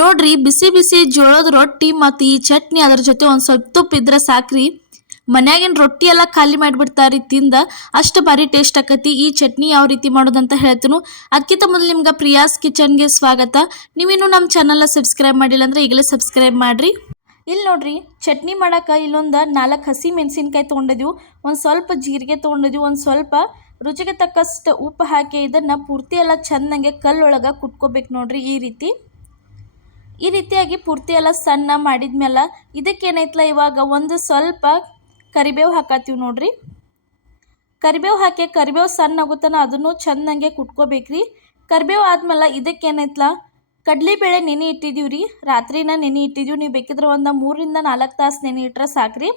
ನೋಡ್ರಿ, ಬಿಸಿ ಬಿಸಿ ಜೋಳದ ರೊಟ್ಟಿ ಮತ್ತು ಈ ಚಟ್ನಿ ಅದ್ರ ಜೊತೆ ಒಂದು ಸ್ವಲ್ಪ ತುಪ್ಪ ಇದ್ರೆ ಸಾಕ್ರಿ. ಮನ್ಯಾಗಿನ ರೊಟ್ಟಿ ಎಲ್ಲ ಖಾಲಿ ಮಾಡಿಬಿಡ್ತಾರಿ, ತಿಂದ ಅಷ್ಟು ಭಾರಿ ಟೇಸ್ಟ್ ಆಕತಿ. ಈ ಚಟ್ನಿ ಯಾವ ರೀತಿ ಮಾಡೋದಂತ ಹೇಳ್ತೀನಿ. ಅದಕ್ಕಿಂತ ಮೊದಲು ನಿಮ್ಗೆ ಪ್ರಿಯಾಸ್ ಕಿಚನ್ಗೆ ಸ್ವಾಗತ. ನೀವಿನ್ನೂ ನಮ್ಮ ಚಾನಲ್ನ ಸಬ್ಸ್ಕ್ರೈಬ್ ಮಾಡಿಲ್ಲ ಅಂದ್ರೆ ಈಗಲೇ ಸಬ್ಸ್ಕ್ರೈಬ್ ಮಾಡಿರಿ. ಇಲ್ಲಿ ನೋಡ್ರಿ, ಚಟ್ನಿ ಮಾಡಕ್ಕೆ ಇಲ್ಲೊಂದು ನಾಲ್ಕು ಹಸಿ ಮೆಣಸಿನ್ಕಾಯಿ ತೊಗೊಂಡಿದ್ವಿ. ಒಂದು ಸ್ವಲ್ಪ ಜೀರಿಗೆ ತೊಗೊಂಡಿದ್ವಿ. ಒಂದು ಸ್ವಲ್ಪ ರುಚಿಗೆ ತಕ್ಕಷ್ಟು ಉಪ್ಪು ಹಾಕಿ ಇದನ್ನು ಪೂರ್ತಿ ಎಲ್ಲ ಚೆನ್ನಾಗೆ ಕಲ್ಲೊಳಗೆ ಕುಟ್ಕೋಬೇಕು ನೋಡ್ರಿ ಈ ರೀತಿ. ಈ ರೀತಿಯಾಗಿ ಪೂರ್ತಿ ಎಲ್ಲ ಸಣ್ಣ ಮಾಡಿದ್ಮೇಲೆ ಇದಕ್ಕೇನೈತಲ್ಲ ಇವಾಗ ಒಂದು ಸ್ವಲ್ಪ ಕರಿಬೇವು ಹಾಕತ್ತೀವಿ ನೋಡ್ರಿ. ಕರಿಬೇವು ಹಾಕಿ ಕರಿಬೇವು ಸಣ್ಣ ಆಗುತ್ತಾನ ಅದನ್ನು ಚೆನ್ನಾಗೆ ಕುಟ್ಕೋಬೇಕ್ರಿ. ಕರಿಬೇವು ಆದ್ಮೇಲೆ ಇದಕ್ಕೇನೈತಲ್ಲ ಕಡಲೆಬೇಳೆ ನೆನೆ ಇಟ್ಟಿದ್ದೀವಿ ರೀ. ರಾತ್ರಿನ ನೆನೆ ಇಟ್ಟಿದ್ದೀವಿ ನೀವು ಬೇಕಿದ್ರೆ ಒಂದು ಮೂರಿಂದ ನಾಲ್ಕು ತಾಸು ನೆನೆ ಇಟ್ರೆ ಸಾಕ್ರಿ.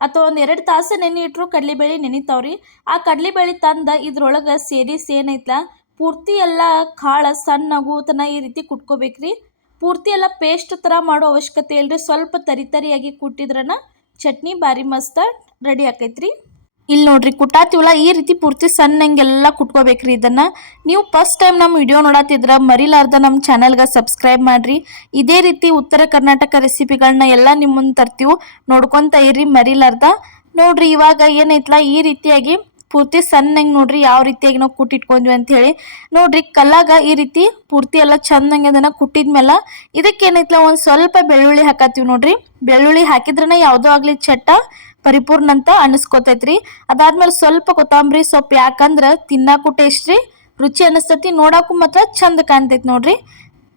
ಅಥವಾ ಒಂದು ಎರಡು ತಾಸು ನೆನೆ ಇಟ್ಟರು ಕಡಲೆಬೇಳೆ ನೆನಿತಾವ್ರಿ ಆ ಕಡಲೆಬೇಳೆ ತಂದು ಇದ್ರೊಳಗೆ ಸೇರಿಸಿ ಏನೈತಲ್ಲ ಪೂರ್ತಿ ಎಲ್ಲ ಕಾಳು ಸಣ್ಣ ಆಗುತನ ಈ ರೀತಿ ಕುಟ್ಕೋಬೇಕ್ರಿ. ಪೂರ್ತಿ ಎಲ್ಲ ಪೇಸ್ಟ್ ಥರ ಮಾಡೋ ಅವಶ್ಯಕತೆ ಇಲ್ಲರಿ ಸ್ವಲ್ಪ ತರಿ ತರಿಯಾಗಿ ಕುಟ್ಟಿದ್ರನ ಚಟ್ನಿ ಭಾರಿ ಮಸ್ತ ರೆಡಿ ಆಕೈತ್ರಿ. ಇಲ್ಲಿ ನೋಡ್ರಿ ಕುಟ್ಟಾತಿವಲ್ಲ ಈ ರೀತಿ ಪೂರ್ತಿ ಸಣ್ಣಂಗೆಲ್ಲ ಕುಟ್ಕೋಬೇಕ್ರಿ ಇದನ್ನ. ನೀವು ಫಸ್ಟ್ ಟೈಮ್ ನಮ್ಮ ವಿಡಿಯೋ ನೋಡತ್ತಿದ್ರ ಮರಿಲಾರ್ದ ನಮ್ಮ ಚಾನಲ್ಗೆ ಸಬ್ಸ್ಕ್ರೈಬ್ ಮಾಡ್ರಿ. ಇದೇ ರೀತಿ ಉತ್ತರ ಕರ್ನಾಟಕ ರೆಸಿಪಿಗಳನ್ನ ಎಲ್ಲ ನಿಮ್ಮ ಮುಂದೆ ತರ್ತೀವಿ. ನೋಡ್ಕೊಂತ ಇರ್ರಿ ಮರಿಲಾರ್ದ. ನೋಡ್ರಿ ಇವಾಗ ಏನೈತ್ಲ ಈ ರೀತಿಯಾಗಿ ಪೂರ್ತಿ ಸಣ್ಣಂಗೆ ನೋಡ್ರಿ ಯಾವ ರೀತಿಯಾಗಿ ನಾವು ಕುಟ್ಟಿಟ್ಕೊಂಡ್ವಿ ಅಂತ ಹೇಳಿ. ನೋಡ್ರಿ ಕಲ್ಲಾಗ ಈ ರೀತಿ ಪೂರ್ತಿ ಎಲ್ಲ ಚಂದಂಗೆ ಅದನ್ನ ಕುಟ್ಟಿದ್ಮೇಲೆ ಇದಕ್ಕೇನೈತ್ಲ ಒಂದು ಸ್ವಲ್ಪ ಬೆಳ್ಳುಳ್ಳಿ ಹಾಕತ್ತೀವಿ ನೋಡ್ರಿ. ಬೆಳ್ಳುಳ್ಳಿ ಹಾಕಿದ್ರನ ಯಾವುದೋ ಆಗಲಿ ಚಟ್ಟ ಪರಿಪೂರ್ಣ ಅಂತ ಅನಿಸ್ಕೋತೈತ್ರಿ ಅದಾದ್ಮೇಲೆ ಸ್ವಲ್ಪ ಕೊತ್ತಂಬರಿ ಸೊಪ್ಪು ಯಾಕಂದ್ರೆ ತಿನ್ನಾಕು ಟೇಸ್ಟ್ ರೀ? ರುಚಿ ಅನಿಸ್ತತಿ ನೋಡಕ್ಕೂ ಮಾತ್ರ ಚಂದ ಕಾಣ್ತೈತಿ ನೋಡ್ರಿ.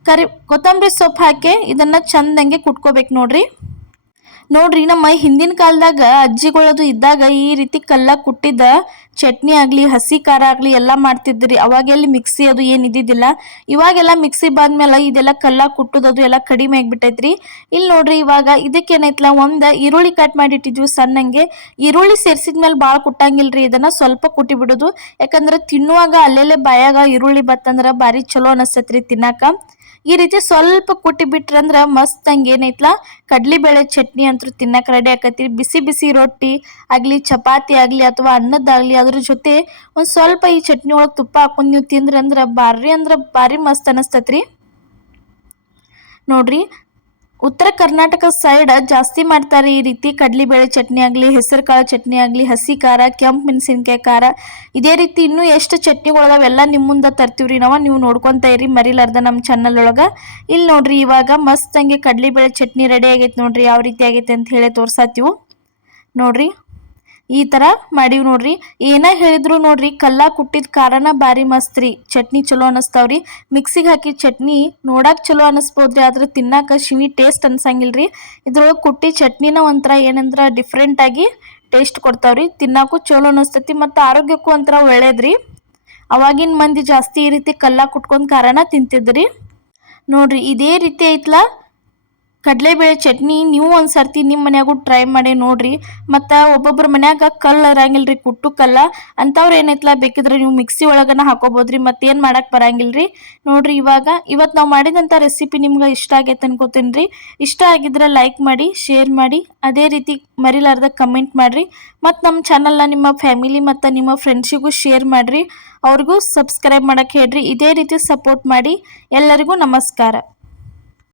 ಕರಿ ಕೊತ್ತಂಬರಿ ಸೊಪ್ಪು ಹಾಕಿ ಇದನ್ನ ಚಂದಂಗೆ ಕುಟ್ಕೋಬೇಕು ನೋಡ್ರಿ. ನೋಡ್ರಿ, ನಮ್ಮ ಹಿಂದಿನ ಕಾಲದಾಗ ಅಜ್ಜಿಗಳದು ಇದ್ದಾಗ ಈ ರೀತಿ ಕಲ್ಲ ಕುಟ್ಟಿದ್ದ ಚಟ್ನಿ ಆಗಲಿ, ಹಸಿ ಖಾರ ಆಗಲಿ ಎಲ್ಲ ಮಾಡ್ತಿದ್ರಿ. ಅವಾಗೆಲ್ಲಿ ಮಿಕ್ಸಿ ಅದು ಏನು ಇದ್ದಿದ್ದಿಲ್ಲ. ಇವಾಗೆಲ್ಲ ಮಿಕ್ಸಿ ಬಂದ್ಮೇಲೆ ಇದೆಲ್ಲ ಕಲ್ಲ ಕುಟ್ಟುದದು ಎಲ್ಲ ಕಡಿಮೆ ಆಗಿಬಿಟ್ಟೈತ್ರಿ. ಇಲ್ಲಿ ನೋಡ್ರಿ, ಇವಾಗ ಇದಕ್ಕೇನೈತ್ಲ, ಒಂದು ಈರುಳ್ಳಿ ಕಟ್ ಮಾಡಿಟ್ಟಿದ್ವಿ ಸಣ್ಣಂಗೆ. ಈರುಳ್ಳಿ ಸೇರ್ಸಿದ್ಮೇಲೆ ಭಾಳ ಕುಟ್ಟಂಗಿಲ್ರಿ, ಇದನ್ನ ಸ್ವಲ್ಪ ಕುಟ್ಟಿ ಬಿಡೋದು. ಯಾಕಂದ್ರೆ ತಿನ್ನುವಾಗ ಅಲ್ಲೆಲ್ಲೇ ಬಾಯಾಗ ಈರುಳ್ಳಿ ಬತ್ತಂದ್ರೆ ಭಾರಿ ಚಲೋ ಅನಿಸ್ತೈತ್ರಿ ತಿನ್ನಾಕ. ಈ ರೀತಿ ಸ್ವಲ್ಪ ಕುಟ್ಟಿ ಬಿಟ್ರಂದ್ರ ಮಸ್ತ್ ಹಂಗೆ ಏನೈತ್ಲ? ಕಡ್ಲಿಬೇಳೆ ಚಟ್ನಿ ಅಂತೂ ತಿನ್ನಕ್ಕೆ ರೆಡಿ ಆಕತಿ ಬಿಸಿ ಬಿಸಿ ರೊಟ್ಟಿ ಆಗಲಿ, ಚಪಾತಿ ಆಗಲಿ ಅಥವಾ ಅನ್ನದ್ದಾಗಲಿ ಅದ್ರ ಜೊತೆ ಒಂದು ಸ್ವಲ್ಪ ಈ ಚಟ್ನಿ ಒಳಗೆ ತುಪ್ಪ ಹಾಕೊಂಡು ನೀವು ತಿಂದ್ರಂದ್ರೆ ಭಾರಿ ಅಂದ್ರೆ ಭಾರಿ ಮಸ್ತ್ ಅನಸ್ತತ್ರಿ. ನೋಡ್ರಿ ಉತ್ತರ ಕರ್ನಾಟಕ ಸೈಡ್ ಜಾಸ್ತಿ ಮಾಡ್ತಾರೆ ಈ ರೀತಿ. ಕಡ್ಲಿಬೇಳೆ ಚಟ್ನಿ ಆಗಲಿ ಹೆಸರು ಕಾಳು ಚಟ್ನಿ ಆಗಲಿ, ಹಸಿ ಖಾರ, ಕೆಂಪು ಮೆಣಸಿನಕಾಯಿ ಖಾರ, ಇದೇ ರೀತಿ ಇನ್ನೂ ಎಷ್ಟು ಚಟ್ನಿಗಳವೆಲ್ಲ ನಿಮ್ಮ ಮುಂದೆ ತರ್ತೀವ್ರಿ ನಾವು, ನೀವು ನೋಡ್ಕೊತಾ ಇರಿ. ಮರಿಲಾರ್ದ ನಮ್ಮ ಚಾನಲ್ ಒಳಗೆ. ಇಲ್ಲಿ ನೋಡ್ರಿ ಇವಾಗ ಮಸ್ತ್ ಹಂಗೆ ಕಡ್ಲಿಬೇಳೆ ಚಟ್ನಿ ರೆಡಿ ಆಗೈತೆ ನೋಡ್ರಿ, ಯಾವ ರೀತಿ ಆಗೈತೆ ಅಂತ ಹೇಳಿ ತೋರ್ಸಾತೀವಿ ನೋಡ್ರಿ. ಈ ಥರ ಮಾಡೀವಿ ನೋಡ್ರಿ. ಏನ ಹೇಳಿದ್ರು ನೋಡ್ರಿ, ಕಲ್ಲ ಕುಟ್ಟಿದ ಕಾರಣ ಬಾರಿ ಮಸ್ತ್ ರೀ. ಚಟ್ನಿ ಚಲೋ ಅನಸ್ತಾವ್ರಿ. ಮಿಕ್ಸಿಗೆ ಹಾಕಿ ಚಟ್ನಿ ನೋಡಕ್ ಚಲೋ ಅನಸ್ಬೋದ್ರಿ, ಆದ್ರೆ ತಿನ್ನಾಕ ಶಿವಿ ಟೇಸ್ಟ್ ಅನ್ಸಂಗಿಲ್ರಿ. ಇದ್ರೊಳಗೆ ಕುಟ್ಟಿ ಚಟ್ನಿನ ಒಂಥರ ಏನಂದ್ರ ಡಿಫ್ರೆಂಟ್ ಆಗಿ ಟೇಸ್ಟ್ ಕೊಡ್ತಾವ್ರಿ. ತಿನ್ನಾಕು ಚಲೋ ಅನಸ್ತತಿ ಮತ್ತು ಆರೋಗ್ಯಕ್ಕೂ ಒಂಥರ ಒಳ್ಳೇದ್ರಿ. ಅವಾಗಿನ ಮಂದಿ ಜಾಸ್ತಿ ಈ ರೀತಿ ಕಲ್ಲ ಕುಟ್ಕೊಂಡ್ ಕಾರಣ ತಿಂತಿದ್ರಿ. ನೋಡ್ರಿ, ಇದೇ ರೀತಿ ಐತ್ಲಾ. ಕಡಲೆಬೇಳೆ ಚಟ್ನಿ ನೀವು ಒಂದು ಸರ್ತಿ ನಿಮ್ಮ ಮನ್ಯಾಗೂ ಟ್ರೈ ಮಾಡಿ ನೋಡ್ರಿ. ಮತ್ತು ಒಬ್ಬೊಬ್ರ ಮನ್ಯಾಗ ಕಲ್ಲು ಇರಂಗಿಲ್ರಿ ರೀ ಕುಟ್ಟು ಕಲ್ಲ. ಅಂಥವ್ರು ಏನೈತ್ಲ ಬೇಕಿದ್ರೆ ನೀವು ಮಿಕ್ಸಿ ಒಳಗನ ಹಾಕೋಬಹುದ್ರಿ ಮತ್ತೇನು ಮಾಡಕ್ಕೆ ಬರಂಗಿಲ್ಲ ರೀ ನೋಡ್ರಿ ಇವಾಗ ಇವತ್ತು ನಾವು ಮಾಡಿದಂಥ ರೆಸಿಪಿ ನಿಮ್ಗೆ ಇಷ್ಟ ಆಗೈತೆ ಅನ್ಕೋತೀನಿ ರೀ ಇಷ್ಟ ಆಗಿದ್ರೆ ಲೈಕ್ ಮಾಡಿ ಶೇರ್ ಮಾಡಿ. ಅದೇ ರೀತಿ ಮರಿಲಾರ್ದ ಕಮೆಂಟ್ ಮಾಡಿರಿ. ಮತ್ತು ನಮ್ಮ ಚಾನಲ್ನ ನಿಮ್ಮ ಫ್ಯಾಮಿಲಿ ಮತ್ತು ನಿಮ್ಮ ಫ್ರೆಂಡ್ಸಿಗೂ ಶೇರ್ ಮಾಡಿರಿ. ಅವ್ರಿಗೂ ಸಬ್ಸ್ಕ್ರೈಬ್ ಮಾಡೋಕ್ಕೆ ಹೇಳ್ರಿ. ಇದೇ ರೀತಿ ಸಪೋರ್ಟ್ ಮಾಡಿ. ಎಲ್ಲರಿಗೂ ನಮಸ್ಕಾರ.